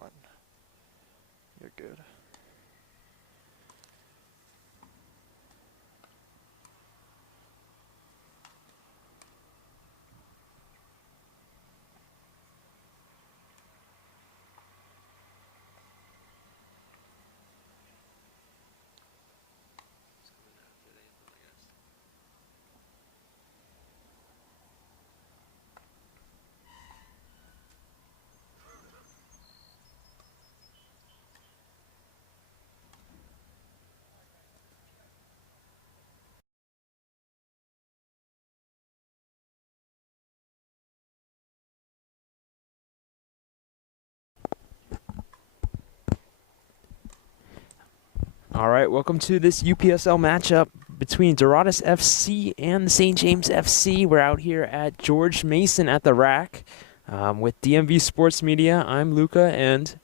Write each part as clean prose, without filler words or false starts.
one. You're good. All right, welcome to this UPSL matchup between Doradus FC and the St. James FC. We're out here at George Mason at the rack with DMV Sports Media. I'm Luca, and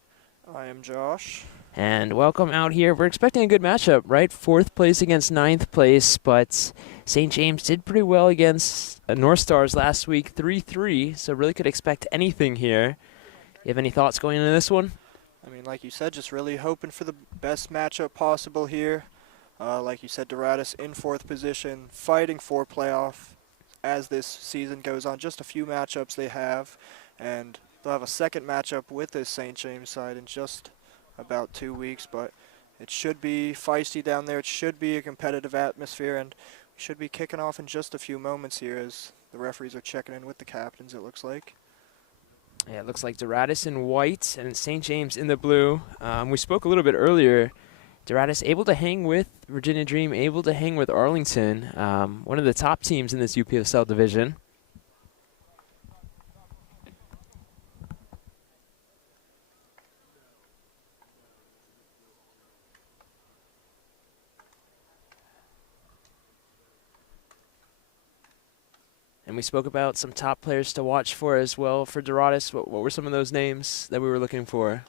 I am Josh. And welcome out here. We're expecting a good matchup, right? 4th place against 9th place, but St. James did pretty well against North Stars last week, 3-3, so really could expect anything here. You have any thoughts going into this one? I mean, like you said, just really hoping for the best matchup possible here. Like you said, Doradus in 4th position, fighting for playoff as this season goes on. Just a few matchups they have, and they'll have a second matchup with this St. James side in just about 2 weeks, but it should be feisty down there. It should be a competitive atmosphere, and we should be kicking off in just a few moments here as the referees are checking in with the captains, it looks like. Yeah, it looks like Doradus in white and St. James in the blue. We spoke a little bit earlier. Doradus able to hang with Virginia Dream, able to hang with Arlington, one of the top teams in this UPSL division. And we spoke about some top players to watch for as well for Doradus. What were some of those names that we were looking for?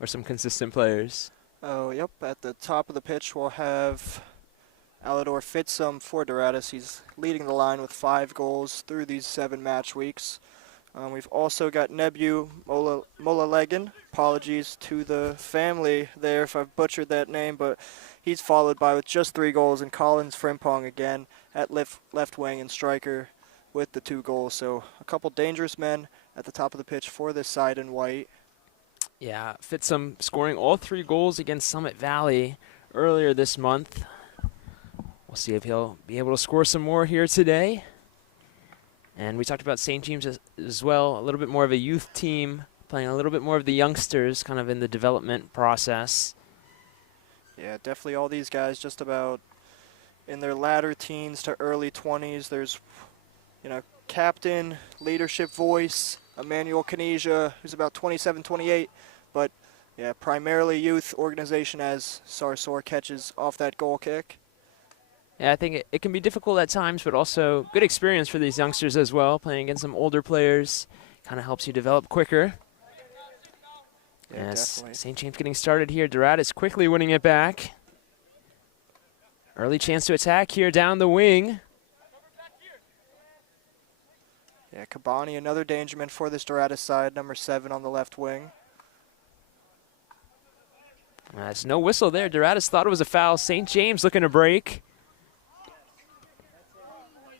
Or some consistent players? Oh, yep. At the top of the pitch, we'll have Alador Fitsum for Doradus. He's leading the line with 5 goals through these 7 match weeks. We've also got Nebu Molalegan. Apologies to the family there if I've butchered that name, but he's followed by with just 3 goals, and Collins Frimpong again at left wing and striker with the 2 goals. So a couple dangerous men at the top of the pitch for this side in white. Yeah, Fitsum scoring all 3 goals against Summit Valley earlier this month. We'll see if he'll be able to score some more here today. And we talked about St. James as well, a little bit more of a youth team, playing a little bit more of the youngsters kind of in the development process. Yeah, definitely all these guys just about in their latter teens to early 20s. There's, captain, leadership voice, Emmanuel Kinesia, who's about 27, 28. But, yeah, primarily youth organization as Sarsor catches off that goal kick. Yeah, I think it can be difficult at times, but also good experience for these youngsters as well. Playing against some older players kind of helps you develop quicker. Yeah, Yes, definitely. St. James getting started here. Doradus quickly winning it back. Early chance to attack here down the wing. Yeah, Kabani, another dangerman for this Doradus side, number 7 on the left wing. There's no whistle there. Doradus thought it was a foul. St. James looking to break.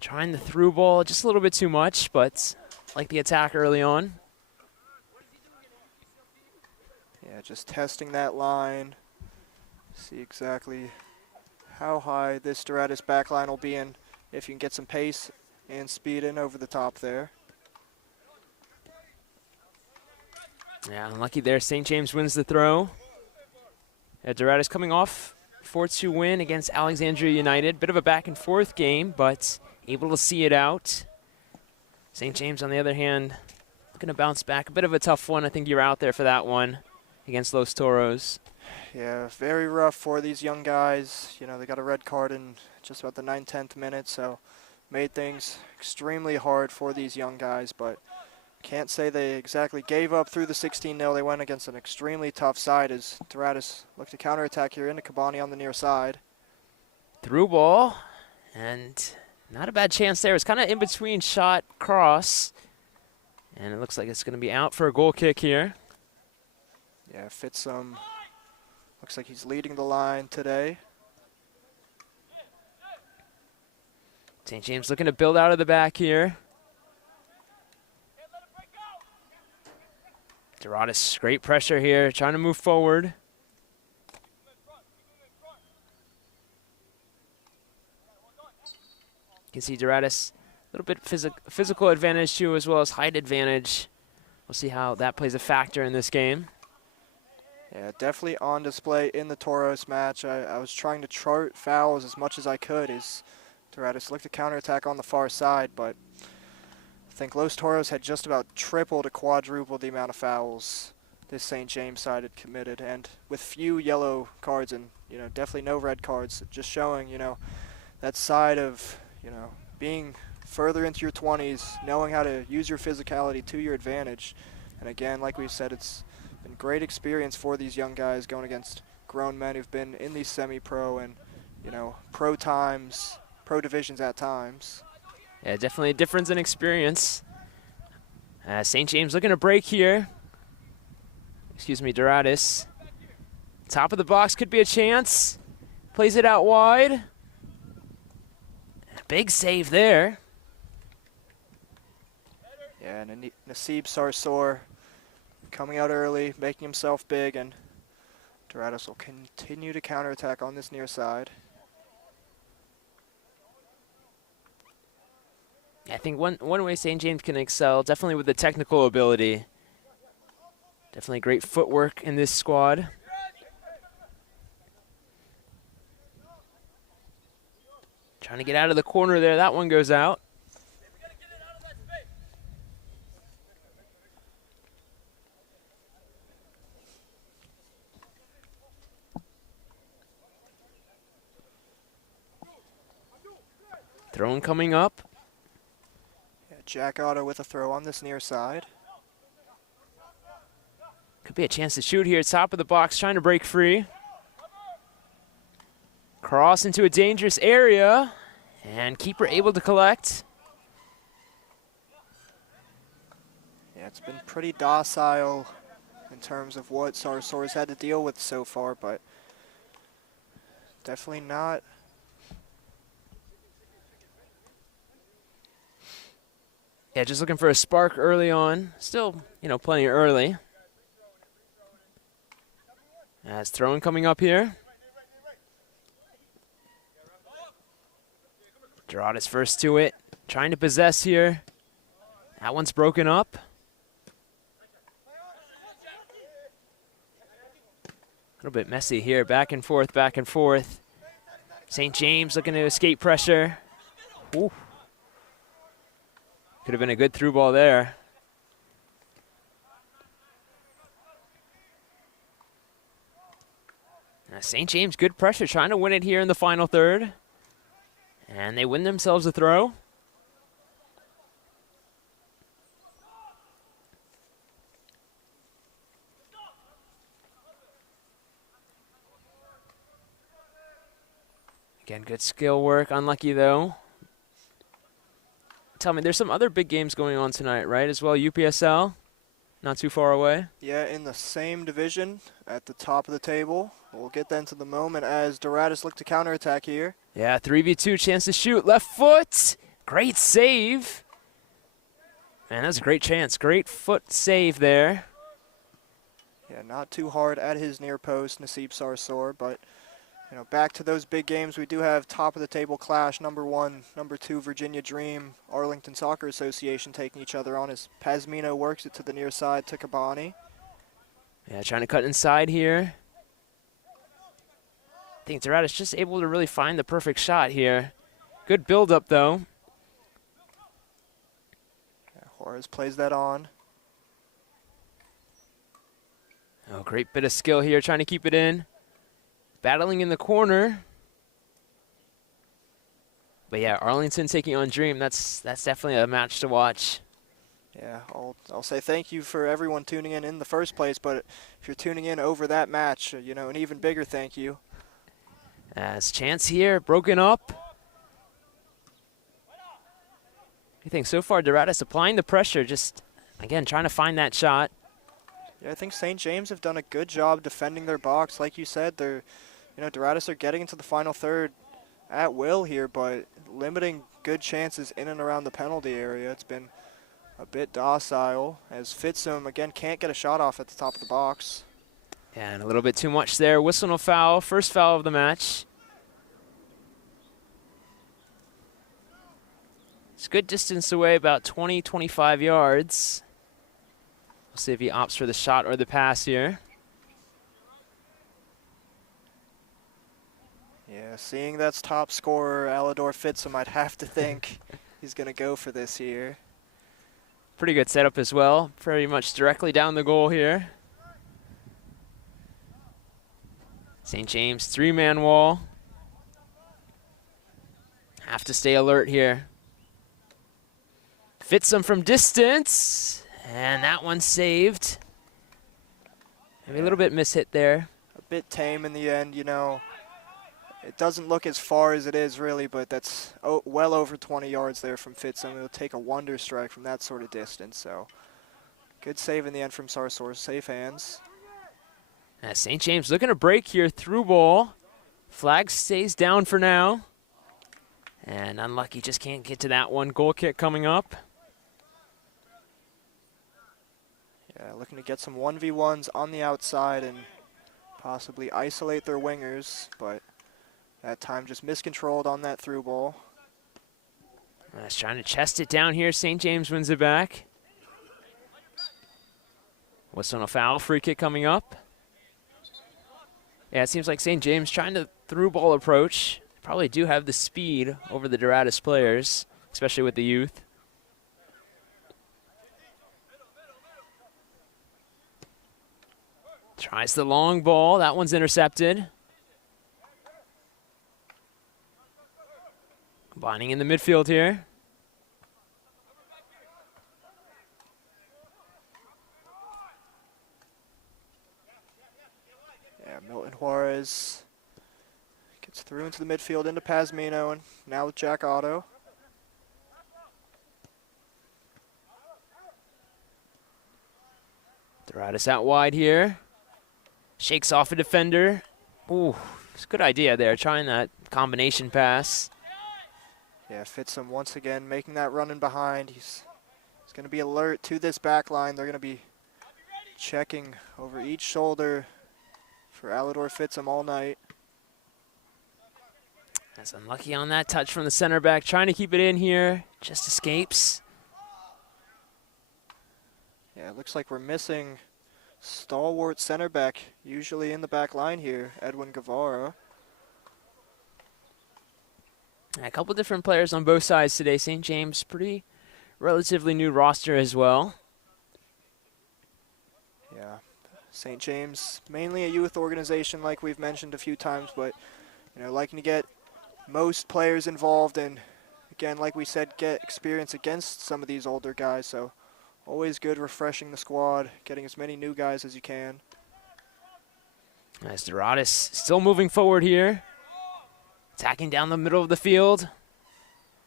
Trying the through ball just a little bit too much, but like the attack early on. Yeah, just testing that line. See exactly how high this Doradus back line will be in, if you can get some pace and speed in over the top there. Yeah, unlucky there. St. James wins the throw. Yeah, Doradus coming off 4-2 win against Alexandria United. Bit of a back and forth game, but able to see it out. St. James, on the other hand, looking to bounce back. A bit of a tough one. I think you're out there for that one against Los Toros. Yeah, very rough for these young guys. They got a red card in just about the 9th, 10th minute, so made things extremely hard for these young guys, but can't say they exactly gave up through the 16-0. They went against an extremely tough side as Doradus looked to counterattack here into Kabani on the near side. Through ball, and not a bad chance there. It's kind of in between shot, cross, and it looks like it's going to be out for a goal kick here. Yeah, Fitzum looks like he's leading the line today. St. James looking to build out of the back here. Doradus, great pressure here, trying to move forward. You can see Doradus, a little bit physical advantage too, as well as height advantage. We'll see how that plays a factor in this game. Yeah, definitely on display in the Toros match. I was trying to chart fouls as much as I could as Doradus looked to counterattack on the far side, but I think Los Toros had just about triple to quadruple the amount of fouls this St. James side had committed, and with few yellow cards and, you know, definitely no red cards, just showing, you know, that side of, you know, being further into your 20s, knowing how to use your physicality to your advantage. And again, like we said, it's been great experience for these young guys going against grown men who've been in these semi-pro and, you know, pro divisions at times. Yeah, definitely a difference in experience. St. James looking to break here. Excuse me, Doradus. Top of the box could be a chance. Plays it out wide. Big save there. Yeah, and Nasib Sarsour coming out early, making himself big, and Doradus will continue to counterattack on this near side. I think one way St. James can excel, definitely with the technical ability. Definitely great footwork in this squad. Trying to get out of the corner there. That one goes out. Throwing coming up. Yeah, Jack Otto with a throw on this near side. Could be a chance to shoot here. Top of the box, trying to break free. Cross into a dangerous area. And keeper able to collect. Yeah, it's been pretty docile in terms of what Sarsour's had to deal with so far, but definitely not. Yeah, just looking for a spark early on. Still, you know, plenty early. As throwing coming up here. Doradus first to it. Trying to possess here. That one's broken up. A little bit messy here. Back and forth, back and forth. St. James looking to escape pressure. Ooh. Could have been a good through ball there. Now St. James, good pressure, trying to win it here in the final third. And they win themselves a throw. Again, good skill work. Unlucky, though. Tell me, there's some other big games going on tonight, right, as well? UPSL, not too far away. Yeah, in the same division at the top of the table. We'll get then to the moment as Doradus look to counterattack here. Yeah, 3v2, chance to shoot. Left foot. Great save. Man, that was a great chance. Great foot save there. Yeah, not too hard at his near post, Nasib Sarsour, but you know, back to those big games, we do have top of the table clash, #1, #2 Virginia Dream, Arlington Soccer Association taking each other on as Pazmino works it to the near side to Kabani. Yeah, trying to cut inside here. I think Doradus just able to really find the perfect shot here. Good build-up, though. Yeah, Juarez plays that on. Oh, great bit of skill here, trying to keep it in. Battling in the corner. But yeah, Arlington taking on Dream. That's definitely a match to watch. Yeah, I'll say thank you for everyone tuning in the first place, but if you're tuning in over that match, you know, an even bigger thank you. As chance here, broken up. You think so far Doradus applying the pressure, just again trying to find that shot. Yeah, I think St. James have done a good job defending their box. Like you said, Doradus are getting into the final third at will here, but limiting good chances in and around the penalty area. It's been a bit docile as Fitsum, again, can't get a shot off at the top of the box. Yeah, and a little bit too much there. Whistle no foul. First foul of the match. It's a good distance away, about 20, 25 yards. We'll see if he opts for the shot or the pass here. Yeah, seeing that's top scorer, Alidor Fitsum, I'd have to think he's going to go for this here. Pretty good setup as well. Pretty much directly down the goal here. St. James, three-man wall. Have to stay alert here. Fitsum from distance. And that one saved. Maybe a little bit mishit there. A bit tame in the end, It doesn't look as far as it is, really, but that's well over 20 yards there from Fitsum. It'll take a wonder strike from that sort of distance, so good save in the end from Sarsour. Safe hands. St. James looking to break here, through ball. Flag stays down for now. And unlucky, just can't get to that one. Goal kick coming up. Yeah, looking to get some 1v1s on the outside and possibly isolate their wingers, but that time just miscontrolled on that through ball. He's trying to chest it down here. St. James wins it back. Whistle on a foul. Free kick coming up. Yeah, it seems like St. James trying to through ball approach. Probably do have the speed over the Doradus players, especially with the youth. Tries the long ball. That one's intercepted. Combining in the midfield here. Yeah, Milton Juarez gets through into the midfield into Pasmino, and now with Jack Otto. Doradus out wide here. Shakes off a defender. Ooh, it's a good idea there, trying that combination pass. Yeah, Fitsum once again making that run in behind. He's going to be alert to this back line. They're going to be checking over each shoulder for Alidor Fitsum all night. That's unlucky on that touch from the center back. Trying to keep it in here. Just escapes. Yeah, it looks like we're missing stalwart center back, usually in the back line here, Edwin Guevara. A couple different players on both sides today. St. James, pretty relatively new roster as well. Yeah, St. James, mainly a youth organization like we've mentioned a few times, but liking to get most players involved and, again, like we said, get experience against some of these older guys. So always good refreshing the squad, getting as many new guys as you can. As Doradus still moving forward here. Attacking down the middle of the field.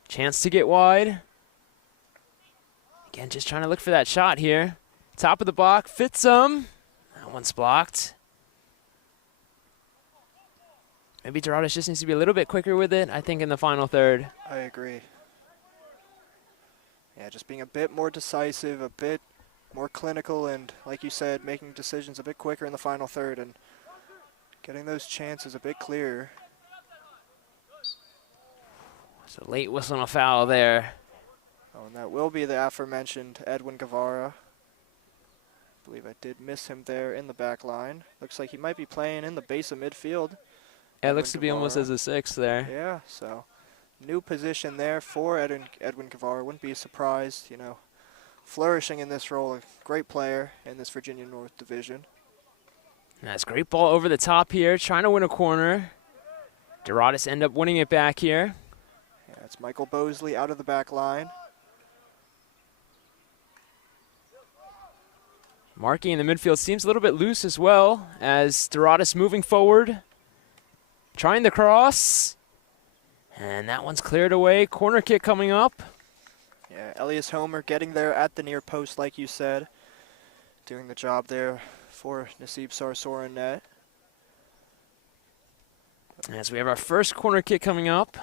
Chance to get wide. Again, just trying to look for that shot here. Top of the block, Fitsum. That one's blocked. Maybe Doradus just needs to be a little bit quicker with it, I think, in the final third. I agree. Yeah, just being a bit more decisive, a bit more clinical, and like you said, making decisions a bit quicker in the final third and getting those chances a bit clearer. So late whistle and a foul there. Oh, and that will be the aforementioned Edwin Guevara. I believe I did miss him there in the back line. Looks like he might be playing in the base of midfield. Yeah, it looks to be almost as a six there. Yeah, so new position there for Edwin Guevara. Wouldn't be surprised, flourishing in this role. A great player in this Virginia North Division. Nice, great ball over the top here, trying to win a corner. Doradus end up winning it back here. Yeah, it's Michael Bosley out of the back line. Markey in the midfield seems a little bit loose as well, as Doradus moving forward. Trying the cross. And that one's cleared away. Corner kick coming up. Yeah, Elias Homer getting there at the near post, like you said, doing the job there for Naseeb Sarsour in net. As we have our first corner kick coming up.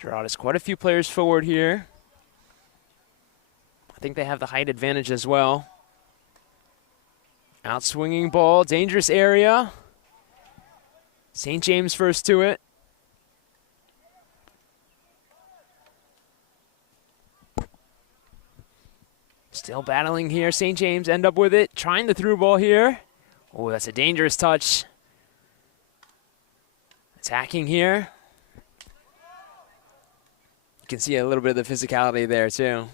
Doradus, quite a few players forward here. I think they have the height advantage as well. Outswinging ball, dangerous area. St. James first to it. Still battling here. St. James end up with it. Trying the through ball here. Oh, that's a dangerous touch. Attacking here. You can see a little bit of the physicality there too.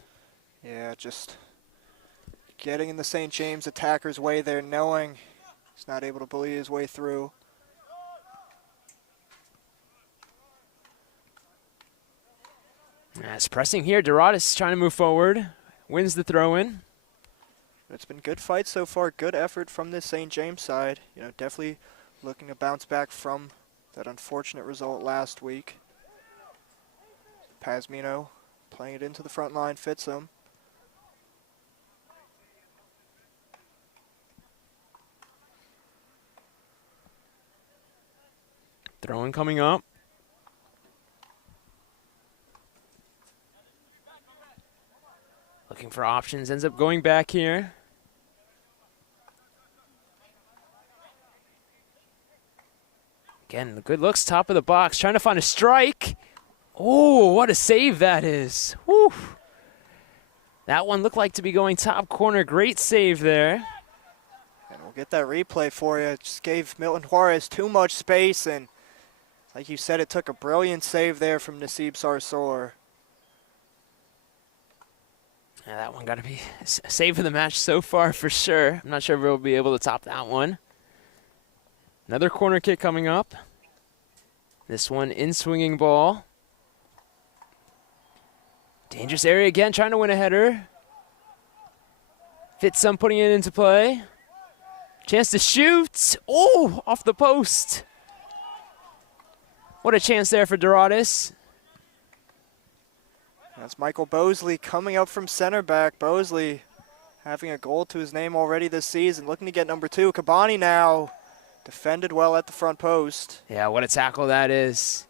Yeah, just getting in the St. James attacker's way there, knowing he's not able to bully his way through. It's pressing here. Doradus trying to move forward. Wins the throw-in. It's been good fights so far. Good effort from this St. James side. You know, definitely looking to bounce back from that unfortunate result last week. Pasmino playing it into the front line, fits him. Throw-in coming up. Looking for options, ends up going back here. Again, the good looks, top of the box, trying to find a strike. Oh, what a save that is. Whew. That one looked like to be going top corner. Great save there. And we'll get that replay for you. Just gave Milton Juarez too much space, and like you said, it took a brilliant save there from Naseeb Sarsour. Yeah, that one got to be a save of the match so far for sure. I'm not sure if we'll be able to top that one. Another corner kick coming up. This one in swinging ball. Dangerous area again, trying to win a header. Fitsum putting it into play. Chance to shoot. Oh, off the post. What a chance there for Doradus. That's Michael Bosley coming up from center back. Bosley having a goal to his name already this season, looking to get number 2. Kabani now defended well at the front post. Yeah, what a tackle that is.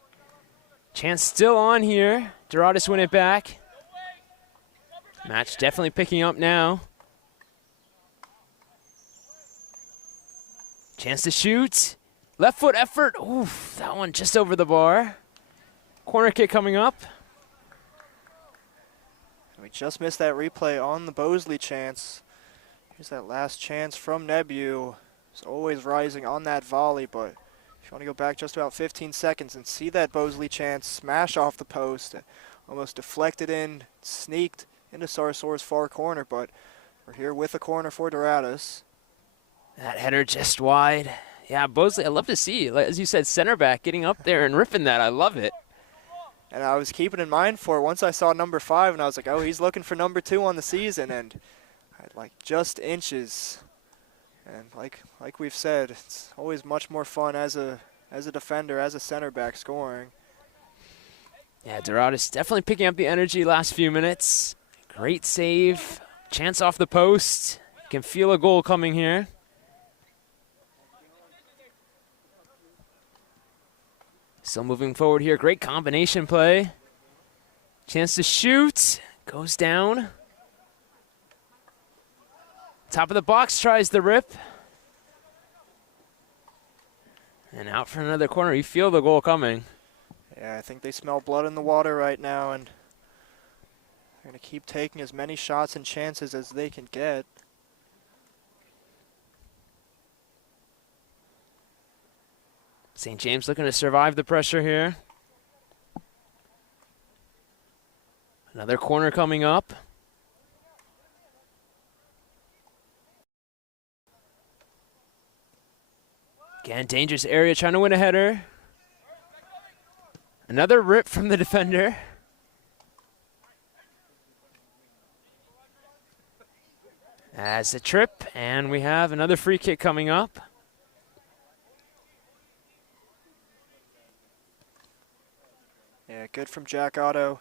Chance still on here. Doradus win it back. Match definitely picking up now. Chance to shoot. Left foot effort. Oof, that one just over the bar. Corner kick coming up. We just missed that replay on the Bosley chance. Here's that last chance from Nebu. He's always rising on that volley, but if you want to go back just about 15 seconds and see that Bosley chance smash off the post, almost deflected in, sneaked into Sarsour's far corner, but we're here with a corner for Doradus. That header just wide. Yeah, Bosley, I love to see, as you said, center back getting up there and ripping that. I love it. And I was keeping in mind for it once I saw number 5, and I was like, oh, he's looking for number 2 on the season, and I had like just inches. And like we've said, it's always much more fun as a defender, as a center back scoring. Yeah, Doradus definitely picking up the energy last few minutes. Great save. Chance off the post. You can feel a goal coming here. Still moving forward here. Great combination play. Chance to shoot. Goes down. Top of the box, tries the rip. And out for another corner. You feel the goal coming. Yeah, I think they smell blood in the water right now, and they're going to keep taking as many shots and chances as they can get. St. James looking to survive the pressure here. Another corner coming up. Again, dangerous area, trying to win a header. Another rip from the defender. As a trip, and we have another free kick coming up. good from Jack Otto.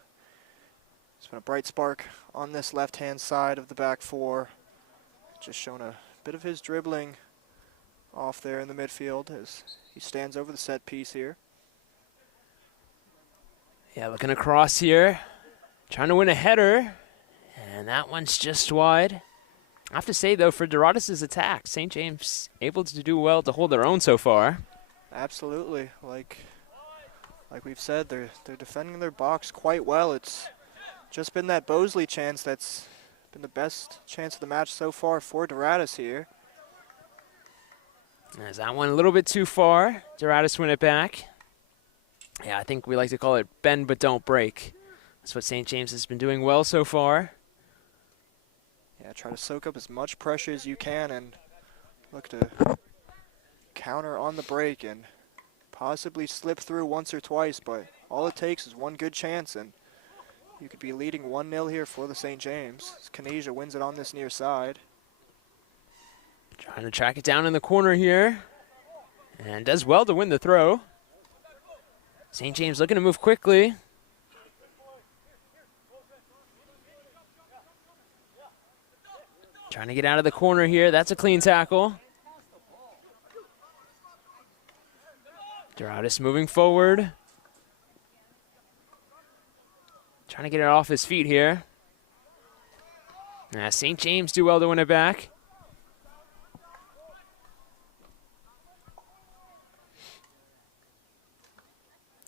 It's been a bright spark on this left-hand side of the back four. Just showing a bit of his dribbling off there in the midfield as he stands over the set piece here. Yeah, looking across here, trying to win a header, and that one's just wide. I have to say, though, for Doradus' attack, St. James able to do well to hold their own so far. Absolutely. Like we've said, they're defending their box quite well. It's just been that Bosley chance that's been the best chance of the match so far for Doradus here. As that one a little bit too far, Doradus win it back. Yeah, I think we like to call it bend but don't break. That's what St. James has been doing well so far. Yeah, try to soak up as much pressure as you can and look to counter on the break and possibly slip through once or twice, but all it takes is one good chance and you could be leading 1-0 here for the St. James. Kanesia wins it on this near side. Trying to track it down in the corner here. And does well to win the throw. St. James looking to move quickly. Trying to get out of the corner here. That's a clean tackle. Doradus moving forward. Trying to get it off his feet here. St. James do well to win it back.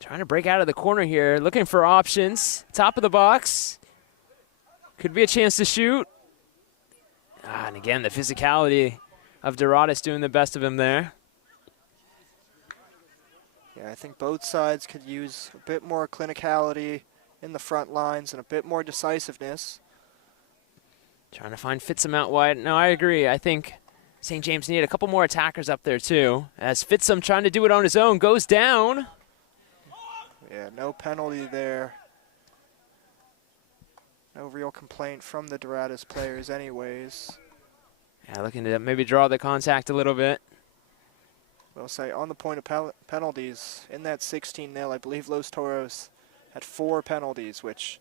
Trying to break out of the corner here, looking for options. Top of the box. Could be a chance to shoot. And again, the physicality of Doradus doing the best of him there. Yeah, I think both sides could use a bit more clinicality in the front lines and a bit more decisiveness. Trying to find Fitsum out wide. No, I agree. I think St. James need a couple more attackers up there too. As Fitsum trying to do it on his own, goes down. Yeah, no penalty there. No real complaint from the Doradus players anyways. Yeah, looking to maybe draw the contact a little bit. We'll say on the point of penalties, in that 16-0, I believe Los Toros had 4 penalties, which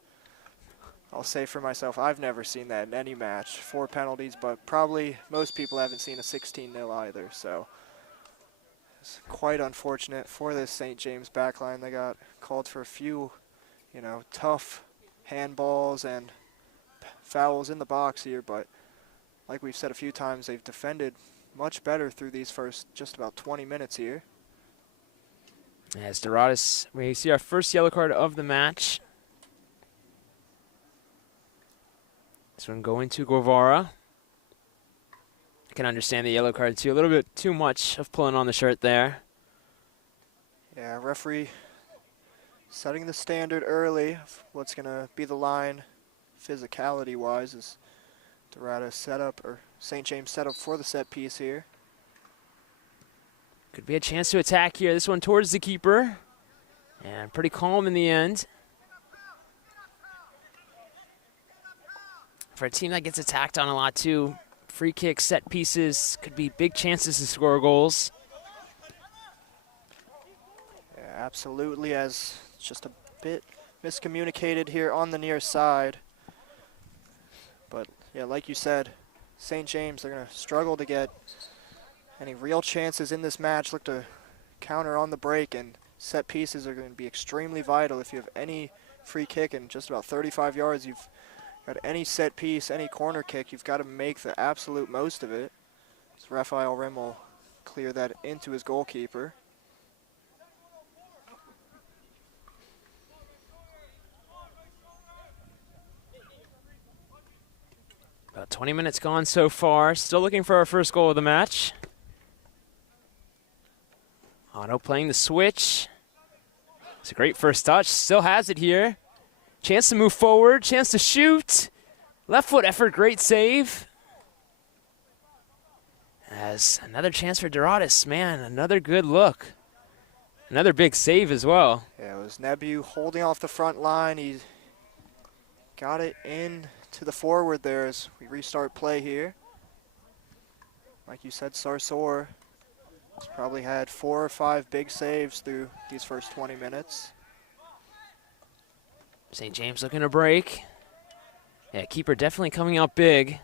I'll say for myself, I've never seen that in any match. 4 penalties, but probably most people haven't seen a 16-0 either, so it's quite unfortunate for this St. James backline. They got called for a few, tough handballs and fouls in the box here, but like we've said a few times, they've defended much better through these first just about 20 minutes here. As Doradus, we see our first yellow card of the match. This one going to Guevara. I can understand the yellow card too. A little bit too much of pulling on the shirt there. Yeah, referee setting the standard early of what's going to be the line physicality-wise as Doradus set up, or St. James set up for the set piece here. Could be a chance to attack here. This one towards the keeper. And pretty calm in the end. For a team that gets attacked on a lot too, free kicks, set pieces, could be big chances to score goals. Yeah, absolutely, as it's just a bit miscommunicated here on the near side. But yeah, like you said, St. James, they're going to struggle to get any real chances in this match. Look to counter on the break, and set pieces are going to be extremely vital. If you have any free kick in just about 35 yards, you've got any set piece, any corner kick, you've got to make the absolute most of it. So Rafael Rim will clear that into his goalkeeper. About 20 minutes gone so far. Still looking for our first goal of the match. Otto playing the switch. It's a great first touch. Still has it here. Chance to move forward. Chance to shoot. Left foot effort. Great save. As another chance for Doradus. Man, another good look. Another big save as well. Yeah, it was Nebu holding off the front line. He got it in to the forward there as we restart play here. Like you said, Sarsour has probably had 4 or 5 big saves through these first 20 minutes. St. James looking to break. Yeah, keeper definitely coming out big.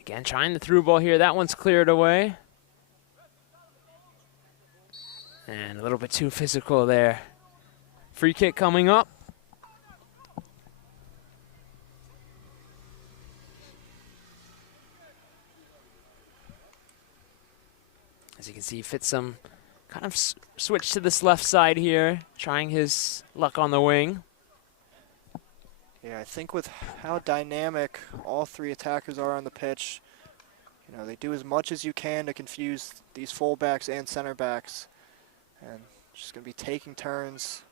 Again, trying the through ball here. That one's cleared away. And a little bit too physical there. Free kick coming up. As you can see, Fitsum kind of switched to this left side here, trying his luck on the wing. Yeah, I think with how dynamic all three attackers are on the pitch, you know, they do as much as you can to confuse these fullbacks and center backs. And just going to be taking turns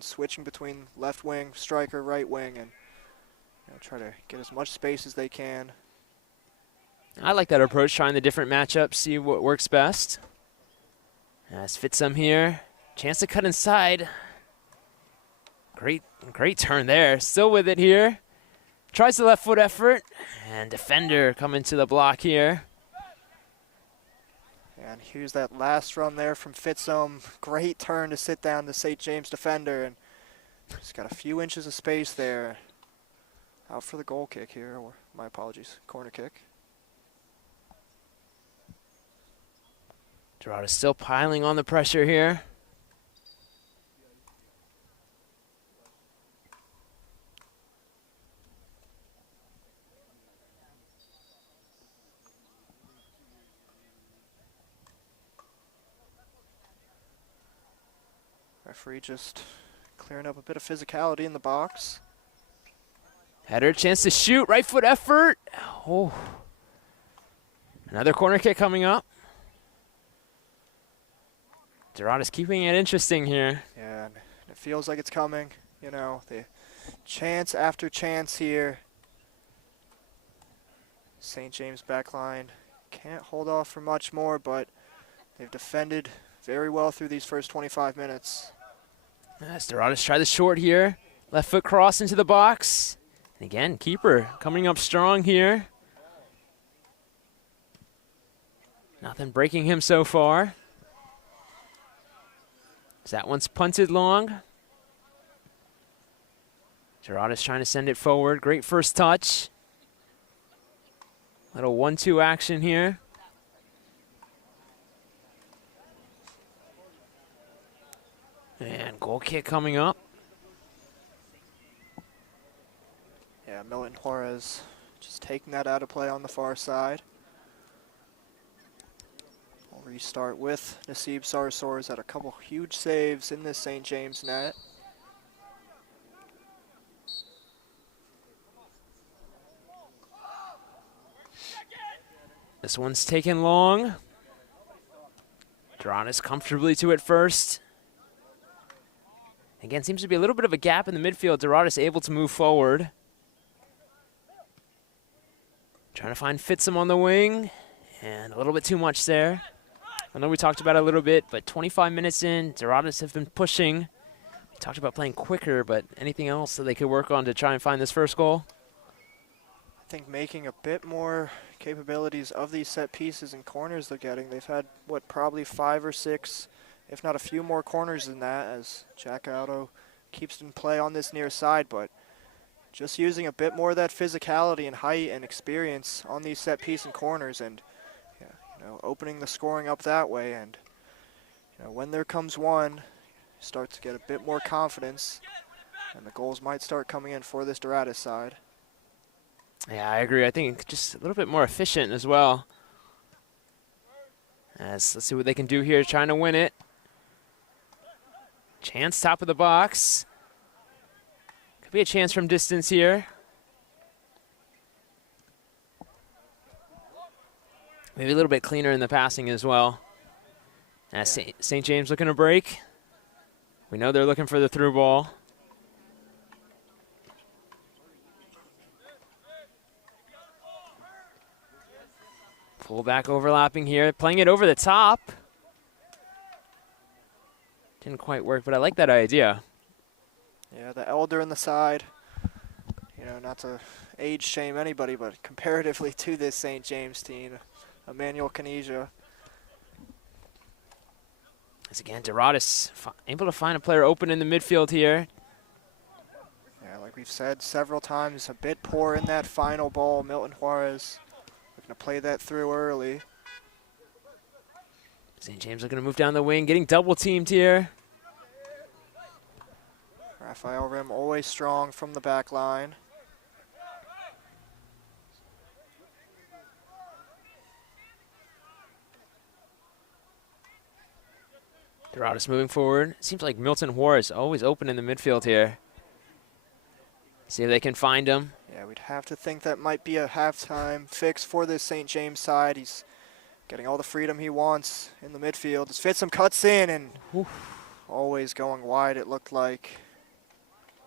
switching between left wing, striker, right wing, and try to get as much space as they can. I like that approach, trying the different matchups, see what works best. As Fitsum here, chance to cut inside. Great turn there, still with it here. Tries the left foot effort, and defender coming to the block here. And here's that last run there from Fitsum. Great turn to sit down the St. James defender, and he's got a few inches of space there. Out for the goal kick here, or my apologies, corner kick. Doradus still piling on the pressure here. Referee just clearing up a bit of physicality in the box. Header, chance to shoot, right foot effort. Oh. Another corner kick coming up. Doradus keeping it interesting here. Yeah, and it feels like it's coming. You know, the chance after chance here. St. James backline can't hold off for much more, but they've defended very well through these first 25 minutes. As Doradus try the short here. Left foot cross into the box. And again, keeper coming up strong here. Nothing breaking him so far. As that one's punted long. Doradus trying to send it forward. Great first touch. Little 1-2 action here. And goal kick coming up. Yeah, Milton Juarez just taking that out of play on the far side. We'll restart with Naseeb Sarsour's had a couple huge saves in this St. James net. This one's taken long. Doradus comfortably to it first. Again, seems to be a little bit of a gap in the midfield. Doradus able to move forward. Trying to find Fitsum on the wing. And a little bit too much there. I know we talked about it a little bit, but 25 minutes in, Doradus have been pushing. We talked about playing quicker, but anything else that they could work on to try and find this first goal? I think making a bit more capabilities of these set pieces and corners they're getting. They've had, what, probably 5 or 6, if not a few more corners than that, as Jack Auto keeps in play on this near side, but just using a bit more of that physicality and height and experience on these set piece and corners, and opening the scoring up that way. And when there comes one, start to get a bit more confidence, and the goals might start coming in for this Doradus side. Yeah, I agree. I think just a little bit more efficient as well. As let's see what they can do here, trying to win it. Chance top of the box. Could be a chance from distance here. Maybe a little bit cleaner in the passing as well. As St. James looking to break. We know they're looking for the through ball. Fullback overlapping here, playing it over the top. Didn't quite work, but I like that idea. Yeah, the elder in the side. Not to age shame anybody, but comparatively to this St. James team, Emmanuel Canisia. As again, Doradus able to find a player open in the midfield here. Yeah, like we've said several times, a bit poor in that final ball. Milton Juarez looking to play that through early. St. James looking to move down the wing, getting double teamed here. Raphael Rim always strong from the back line. Doradus moving forward. Seems like Milton Juarez always open in the midfield here. See if they can find him. Yeah, we'd have to think that might be a halftime fix for this St. James side. He's getting all the freedom he wants in the midfield. As Fitsum cuts in and always going wide, it looked like.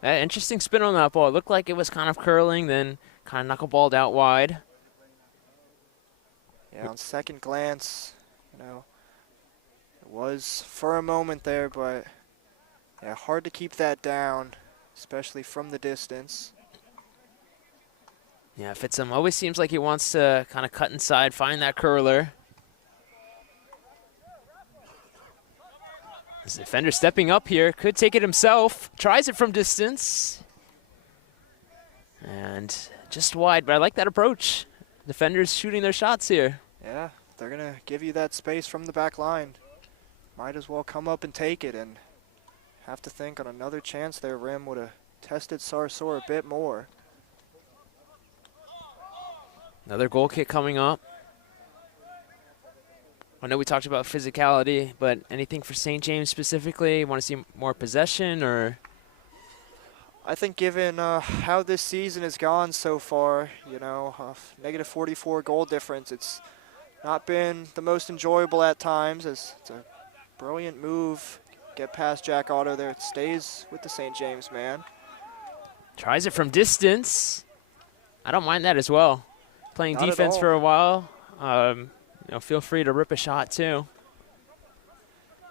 Interesting spin on that ball. It looked like it was kind of curling, then kind of knuckleballed out wide. Yeah, on second glance, you know, it was for a moment there, but yeah, hard to keep that down, especially from the distance. Yeah, Fitsum always seems like he wants to kind of cut inside, find that curler. This defender stepping up here, could take it himself, tries it from distance. And just wide, but I like that approach. Defenders shooting their shots here. Yeah, they're going to give you that space from the back line. Might as well come up and take it, and have to think on another chance there, Rim would have tested Sarsour a bit more. Another goal kick coming up. I know we talked about physicality, but anything for St. James specifically? Want to see more possession, or? I think given how this season has gone so far, you know, negative 44 goal difference, it's not been the most enjoyable at times. As it's a brilliant move, get past Jack Otto there. It stays with the St. James man. Tries it from distance. I don't mind that as well. Playing Not defense for a while. You know, feel free to rip a shot too.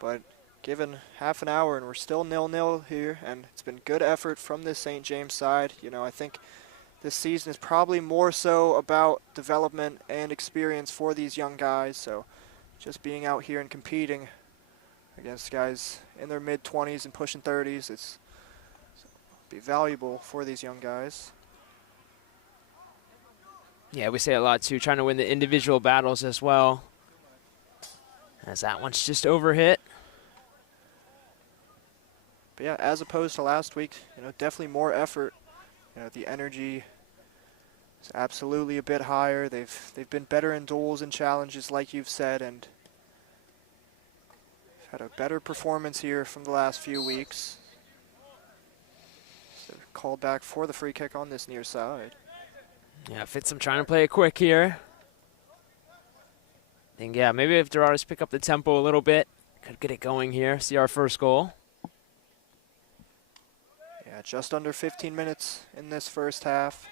But given half an hour and we're still 0-0 here, and it's been good effort from this St. James side. You know, I think this season is probably more so about development and experience for these young guys. So just being out here and competing against guys in their mid-20s and pushing 30s, it's be valuable for these young guys. Yeah, we say a lot too, trying to win the individual battles as well. As that one's just overhit. But yeah, as opposed to last week, you know, definitely more effort. You know, the energy is absolutely a bit higher. They've been better in duels and challenges, like you've said, and had a better performance here from the last few weeks. So called back for the free kick on this near side. Yeah, Fitsum trying to play it quick here. I think, yeah, maybe if Doradus pick up the tempo a little bit, could get it going here. See our first goal. Yeah, just under 15 minutes in this first half.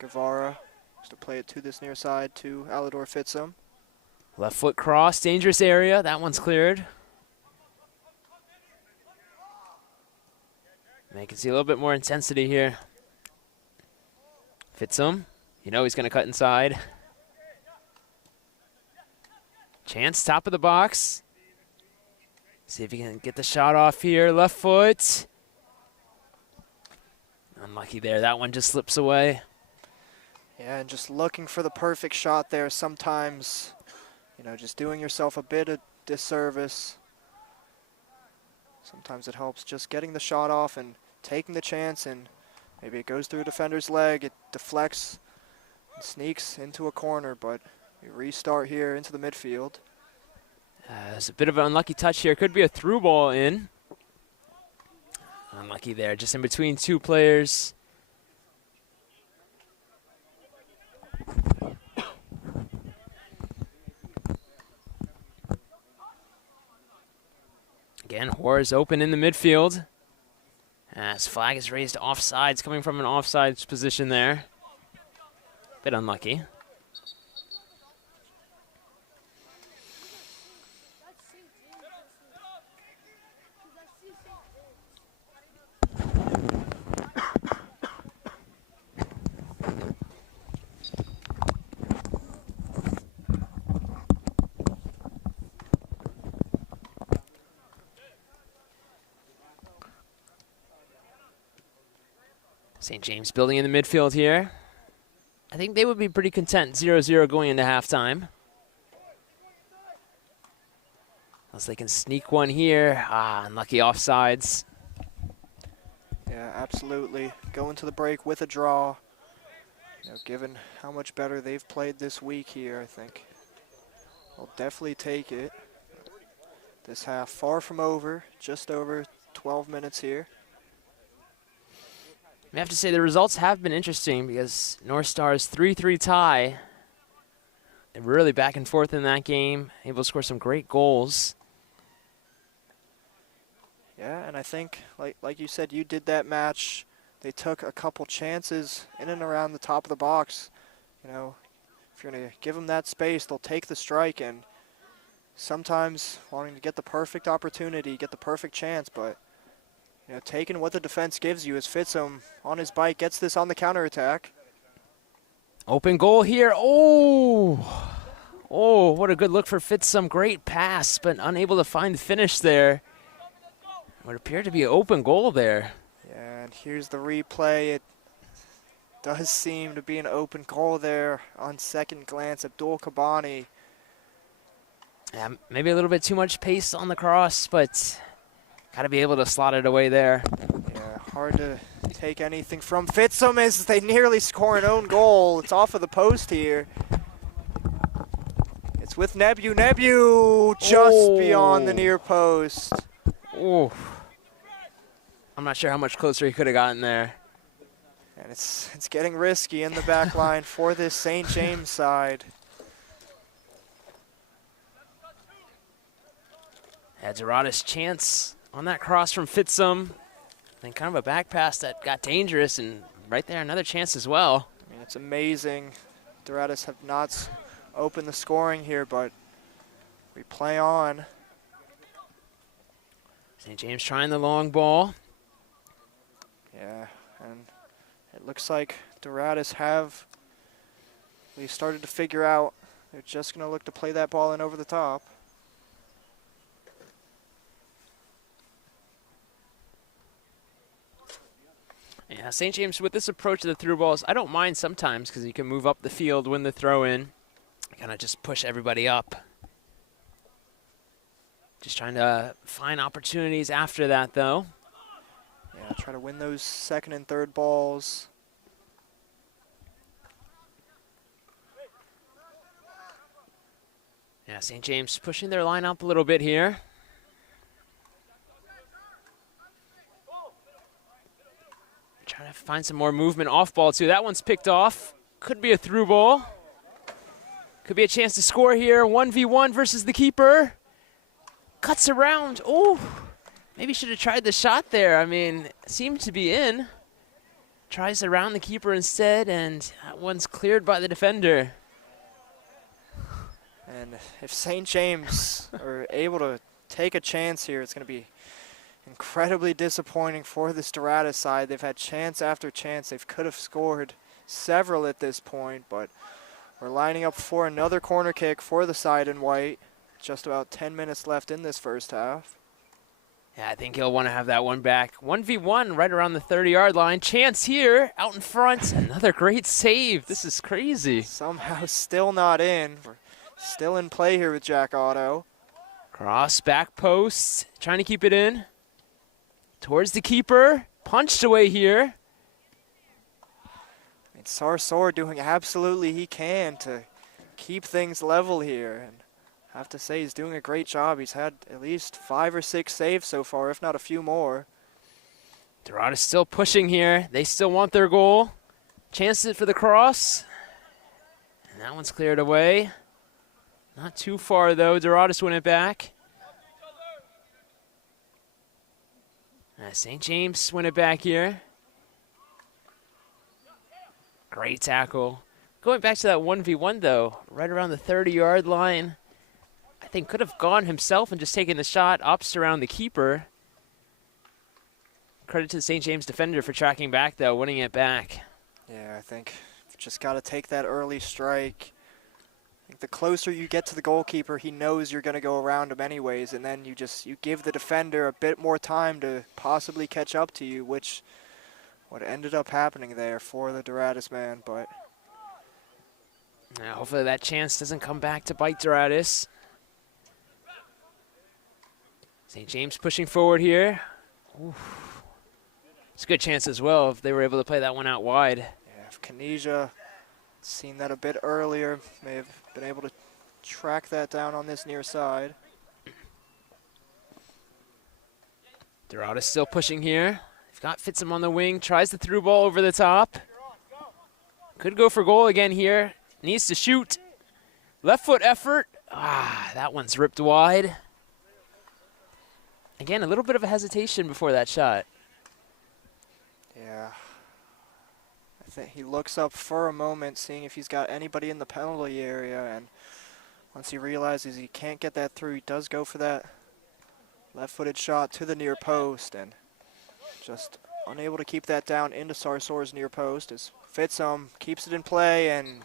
Guevara to play it to this near side to Alador Fitsum. Left foot cross, dangerous area. That one's cleared. Man, you can see a little bit more intensity here. Fitsum, you know he's going to cut inside. Chance, top of the box. See if he can get the shot off here. Left foot. Unlucky there. That one just slips away. Yeah, and just looking for the perfect shot there. Sometimes, you know, just doing yourself a bit of disservice. Sometimes it helps just getting the shot off and taking the chance, and maybe it goes through a defender's leg, it deflects and sneaks into a corner, but we restart here into the midfield. There's a bit of an unlucky touch here. Could be a through ball in. Unlucky there, just in between two players. Again, Juarez open in the midfield. As flag is raised offsides, coming from an offsides position there. Bit unlucky. St. James building in the midfield here. I think they would be pretty content 0-0 going into halftime. Unless they can sneak one here. Unlucky offsides. Yeah, absolutely. Going to the break with a draw. You know, given how much better they've played this week here, I think they'll definitely take it. This half far from over, just over 12 minutes here. I have to say the results have been interesting because North Star's 3-3 tie. They're really back and forth in that game, able to score some great goals. Yeah, and I think, like you said, you did that match. They took a couple chances in and around the top of the box. You know, if you're going to give them that space, they'll take the strike, and sometimes wanting to get the perfect opportunity, get the perfect chance, but you know, taking what the defense gives you as Fitzum on his bike gets this on the counterattack. Open goal here. Oh, what a good look for Fitzum. Great pass, but unable to find the finish there. What appeared to be an open goal there. Yeah, and here's the replay. It does seem to be an open goal there on second glance. Abdul Kabani. Yeah, maybe a little bit too much pace on the cross, but got to be able to slot it away there. Yeah, hard to take anything from Fitzum as they nearly score an own goal. It's off of the post here. It's with Nebu. Nebu just beyond the near post. Oh, I'm not sure how much closer he could have gotten there. And it's getting risky in the back line for this St. James side. Had Doradus chance on that cross from Fitzum. And kind of a back pass that got dangerous, and right there another chance as well. I mean, it's amazing. Doradus have not opened the scoring here, but we play on. St. James trying the long ball. Yeah, and it looks like Doradus have at least started to figure out they're just going to look to play that ball in over the top. Yeah, St. James, with this approach to the through balls, I don't mind sometimes because you can move up the field, win the throw in, kind of just push everybody up. Just trying to find opportunities after that, though. Yeah, try to win those second and third balls. Yeah, St. James pushing their line up a little bit here. Trying to find some more movement off ball, too. That one's picked off. Could be a through ball. Could be a chance to score here. 1v1 versus the keeper. Cuts around. Oh, maybe should have tried the shot there. I mean, seemed to be in. Tries around the keeper instead, and that one's cleared by the defender. And if St. James are able to take a chance here, it's going to be incredibly disappointing for this Doradus side. They've had chance after chance. They could have scored several at this point, but we're lining up for another corner kick for the side in white. Just about 10 minutes left in this first half. Yeah, I think he'll want to have that one back. 1v1 right around the 30-yard line. Chance here out in front. Another great save. This is crazy. Somehow still not in. We're still in play here with Jack Otto. Cross, back post. Trying to keep it in. Towards the keeper. Punched away here. And Sarsor doing absolutely he can to keep things level here. And I have to say he's doing a great job. He's had at least 5 or 6 saves so far, if not a few more. Doradus still pushing here. They still want their goal. Chance it for the cross. And that one's cleared away. Not too far, though. Doradus win it back. St. James win it back here. Great tackle. Going back to that 1v1, though, right around the 30-yard line. I think could have gone himself and just taken the shot, ups around the keeper. Credit to the St. James defender for tracking back, though, winning it back. Yeah, I think you've just got to take that early strike. I think the closer you get to the goalkeeper, he knows you're going to go around him anyways, and then you give the defender a bit more time to possibly catch up to you, which what ended up happening there for the Doradus man, but Now, hopefully that chance doesn't come back to bite Doradus. St. James pushing forward here. Oof. It's a good chance as well if they were able to play that one out wide. yeah, if Canisia seen that a bit earlier, may have been able to track that down on this near side. Doradus still pushing here. Scott fits him on the wing, tries the through ball over the top. Could go for goal again here. Needs to shoot. Left foot effort. Ah, that one's ripped wide. Again, a little bit of a hesitation before that shot. Yeah. I think he looks up for a moment, seeing if he's got anybody in the penalty area, and once he realizes he can't get that through, he does go for that left-footed shot to the near post, and just unable to keep that down into Sarsour's near post as Fitsum keeps it in play, and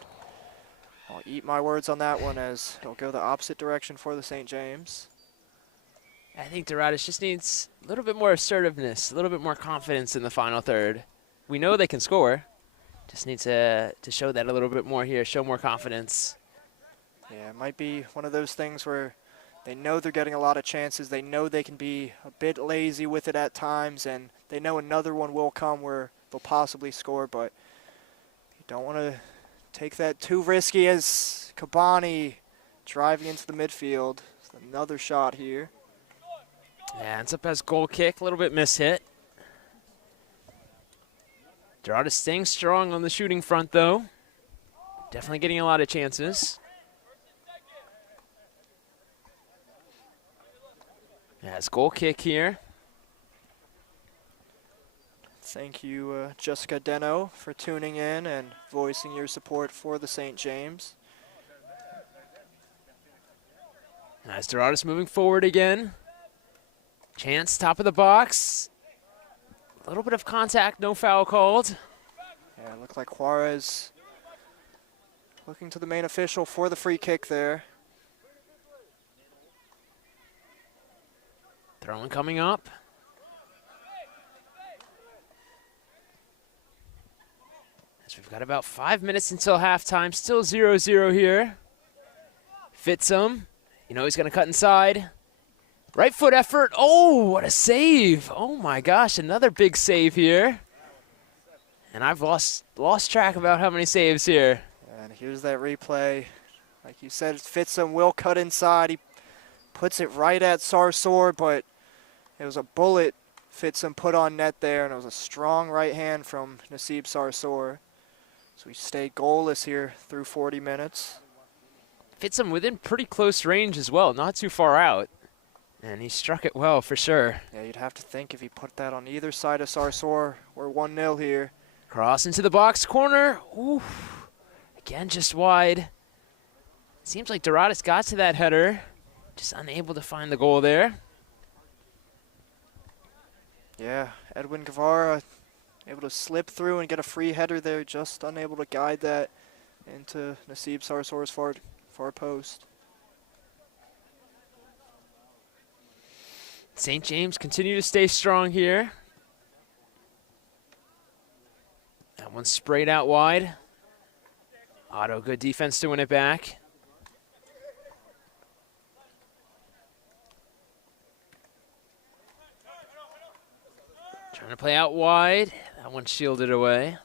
I'll eat my words on that one as he'll go the opposite direction for the St. James. I think Doradus just needs a little bit more assertiveness, a little bit more confidence in the final third. We know they can score. Just need to show that a little bit more here, show more confidence. Yeah, it might be one of those things where they know they're getting a lot of chances. They know they can be a bit lazy with it at times, and they know another one will come where they'll possibly score, but you don't want to take that too risky as Kabani driving into the midfield. Another shot here. Yeah, ends up as goal kick, a little bit miss-hit. Doradus staying strong on the shooting front, though. Definitely getting a lot of chances. Yeah, it's goal kick here. Thank you, Jessica Deno, for tuning in and voicing your support for the St. James. Nice, Doradus moving forward again. Chance, top of the box. A little bit of contact, no foul called. Yeah, it looked like Juarez looking to the main official for the free kick there. Throwing coming up. As we've got about 5 minutes until halftime, still 0-0 here. Fitsum, you know he's going to cut inside. Right foot effort. Oh, what a save. Oh my gosh, another big save here. And I've lost track about how many saves here. And here's that replay. Like you said, Fitsum will cut inside. He puts it right at Sarsour, but it was a bullet Fitsum put on net there, and it was a strong right hand from Nasib Sarsour. So we stay goalless here through 40 minutes. Fitsum within pretty close range as well, not too far out. And he struck it well for sure. Yeah, you'd have to think if he put that on either side of Sarsour, we're 1-0 here. Cross into the box corner. Ooh, again, just wide. Seems like Doradus got to that header. Just unable to find the goal there. Yeah, Edwin Guevara able to slip through and get a free header there, just unable to guide that into Nasib Sarsour's far post. St. James continue to stay strong here. That one's sprayed out wide. Otto, good defense to win it back. Trying to play out wide. That one shielded away.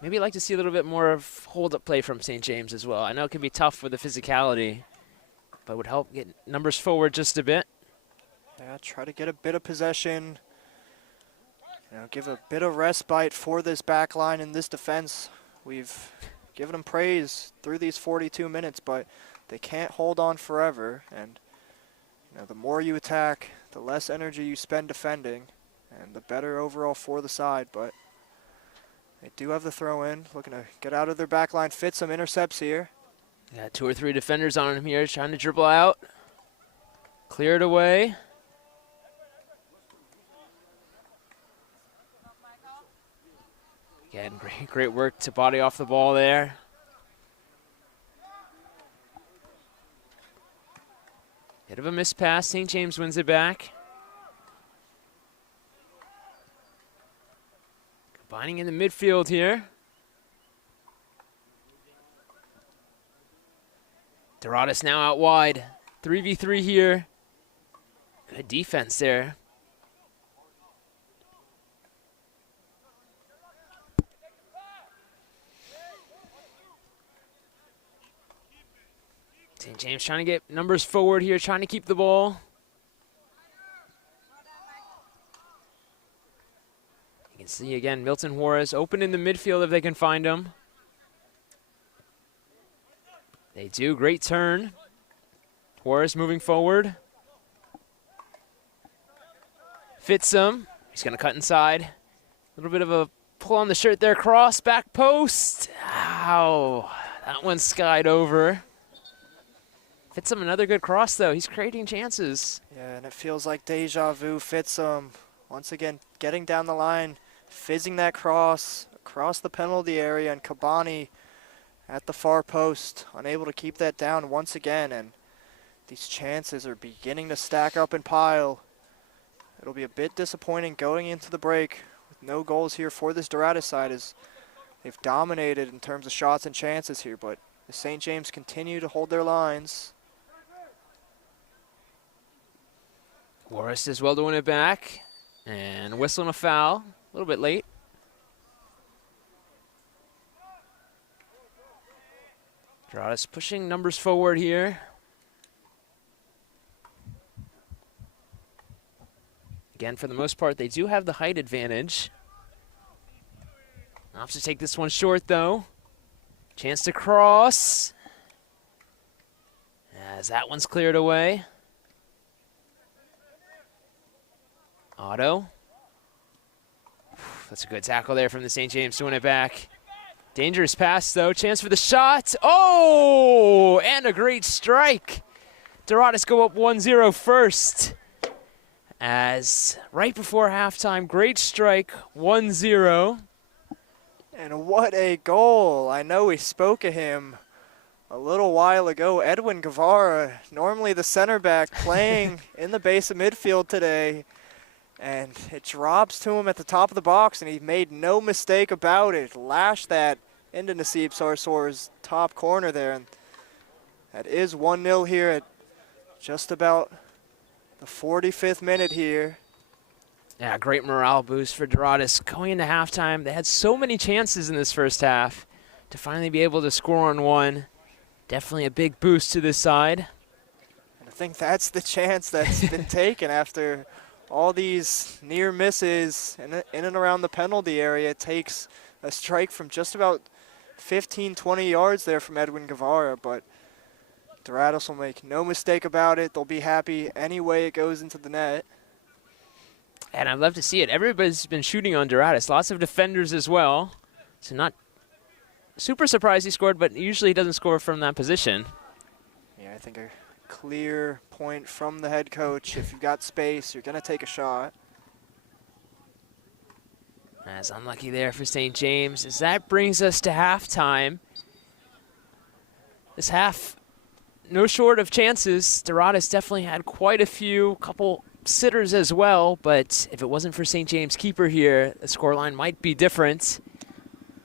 Maybe I'd like to see a little bit more of hold-up play from St. James as well. I know it can be tough with the physicality, but would help get numbers forward just a bit. Yeah, try to get a bit of possession. You know, give a bit of respite for this back line and this defense. We've given them praise through these 42 minutes, but they can't hold on forever. And you know, the more you attack, the less energy you spend defending, and the better overall for the side. But they do have the throw in, looking to get out of their back line. Fitsum intercepts here. Got 2 or 3 defenders on him here, trying to dribble out. Clear it away. Again, great work to body off the ball there. Bit of a missed pass. St. James wins it back. Combining in the midfield here. Doradus now out wide. 3v3 here. Good defense there. St. James trying to get numbers forward here, trying to keep the ball. You can see again Milton Juarez open in the midfield if they can find him. They do. Great turn. Juarez moving forward. Fits him. He's going to cut inside. A little bit of a pull on the shirt there. Cross, back post. Ow. That one skied over. Fits him another good cross, though. He's creating chances. Yeah, and it feels like deja vu. Fits him. Once again, getting down the line, fizzing that cross across the penalty area, and Kabani at the far post, unable to keep that down once again, and these chances are beginning to stack up and pile. It'll be a bit disappointing going into the break with no goals here for this Doradus side, as they've dominated in terms of shots and chances here, but the St. James continue to hold their lines. Juarez is well to win it back, and whistling a foul, a little bit late. Doradus pushing numbers forward here. Again, for the most part, they do have the height advantage. I'll have to take this one short, though. Chance to cross. As that one's cleared away. Otto. That's a good tackle there from the St. James to win it back. Dangerous pass, though. Chance for the shot. Oh, and a great strike. Doradus go up 1-0 first. As right before halftime, great strike, 1-0. And what a goal. I know we spoke of him a little while ago. Edwin Guevara, normally the center back, playing in the base of midfield today. And it drops to him at the top of the box, and he made no mistake about it. Lashed that into Naseeb Sarsour's top corner there. And that is 1-0 here at just about the 45th minute here. Yeah, great morale boost for Doradus. Going into halftime, they had so many chances in this first half. To finally be able to score on one, definitely a big boost to this side. And I think that's the chance that's been taken after all these near misses in and around the penalty area. It takes a strike from just about 15, 20 yards there from Edwin Guevara, but Doradus will make no mistake about it. They'll be happy any way it goes into the net. And I'd love to see it. Everybody's been shooting on Doradus. Lots of defenders as well. So not super surprised he scored, but usually he doesn't score from that position. Yeah, I think a clear point from the head coach. If you've got space, you're going to take a shot. As unlucky there for St. James, as that brings us to halftime. This half, no short of chances. Doradus definitely had quite a few, couple sitters as well, but if it wasn't for St. James' keeper here, the scoreline might be different.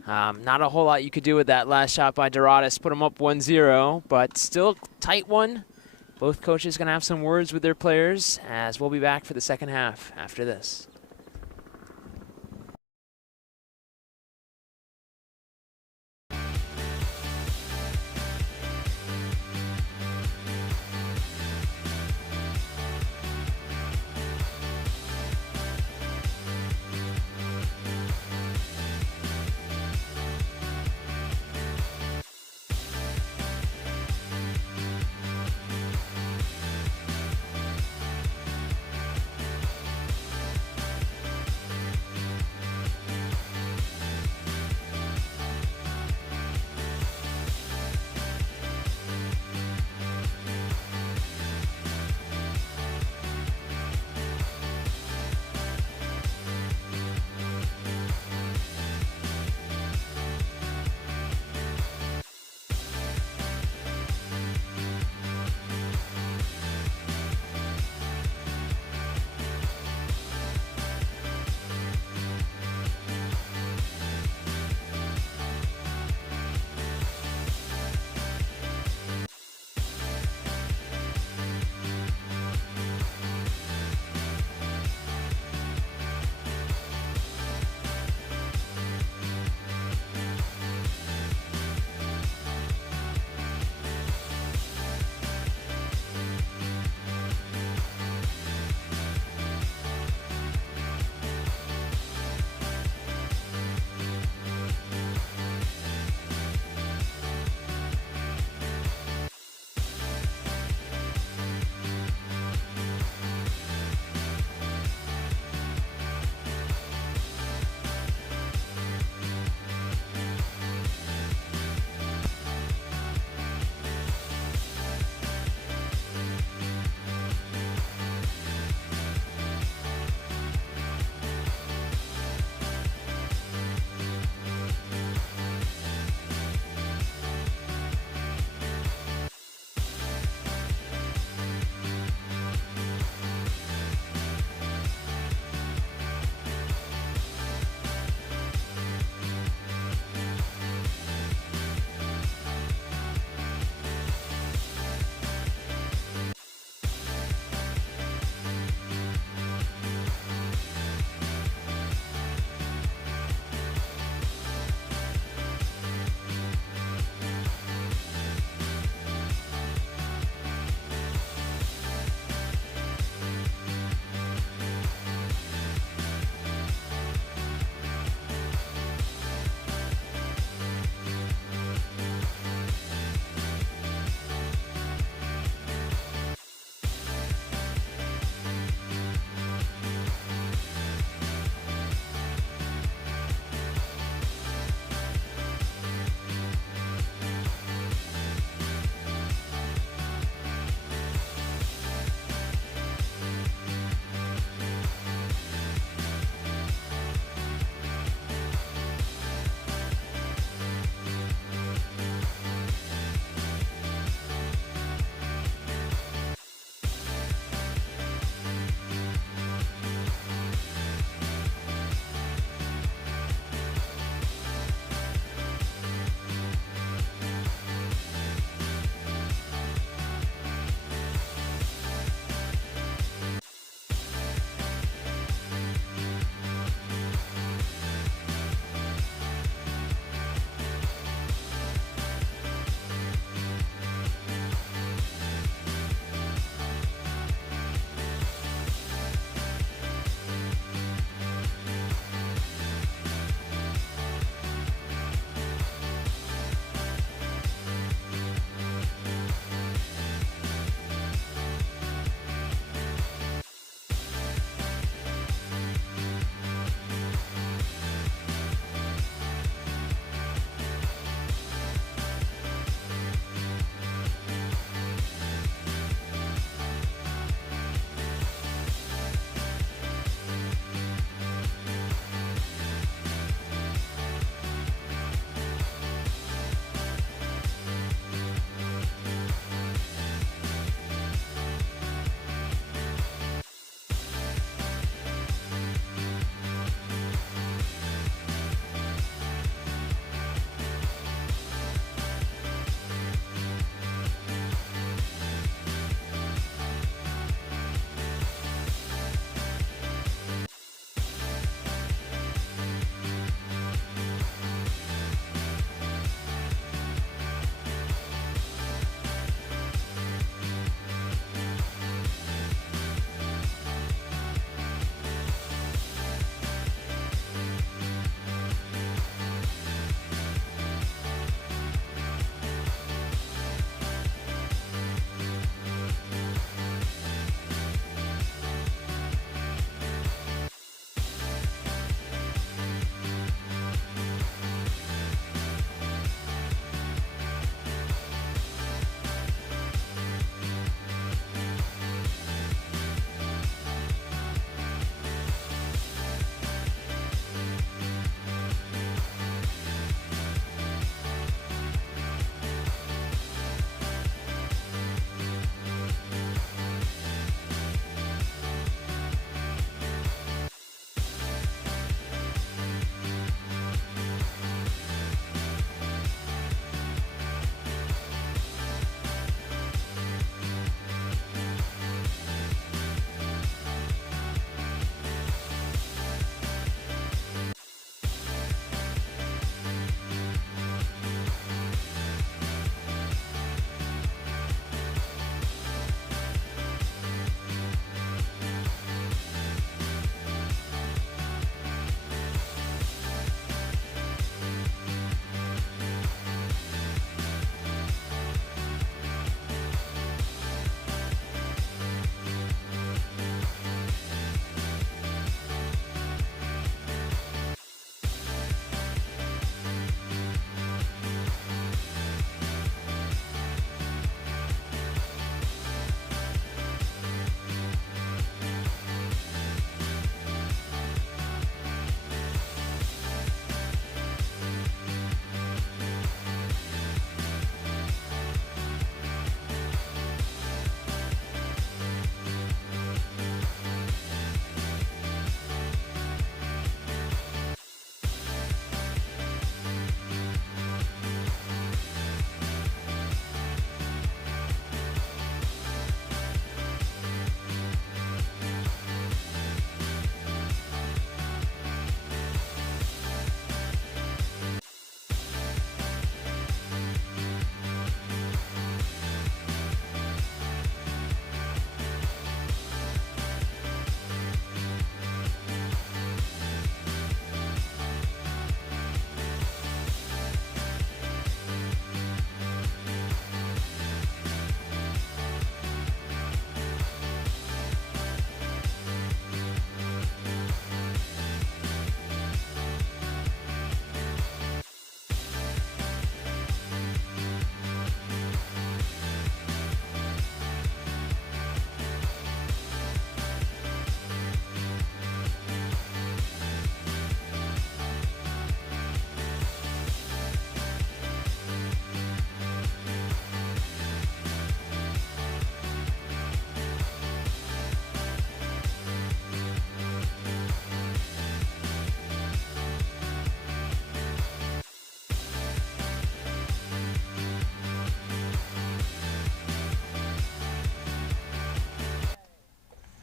Not a whole lot you could do with that last shot by Doradus. Put them up 1-0, but still tight one. Both coaches going to have some words with their players, as we'll be back for the second half after this.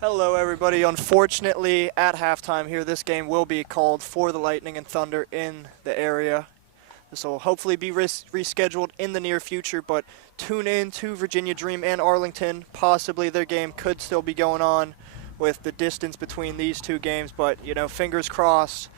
Hello, everybody. Unfortunately, at halftime here, this game will be called for the Lightning and Thunder in the area. This will hopefully be rescheduled in the near future, but tune in to Virginia Dream and Arlington. Possibly their game could still be going on with the distance between these two games, but, you know, fingers crossed.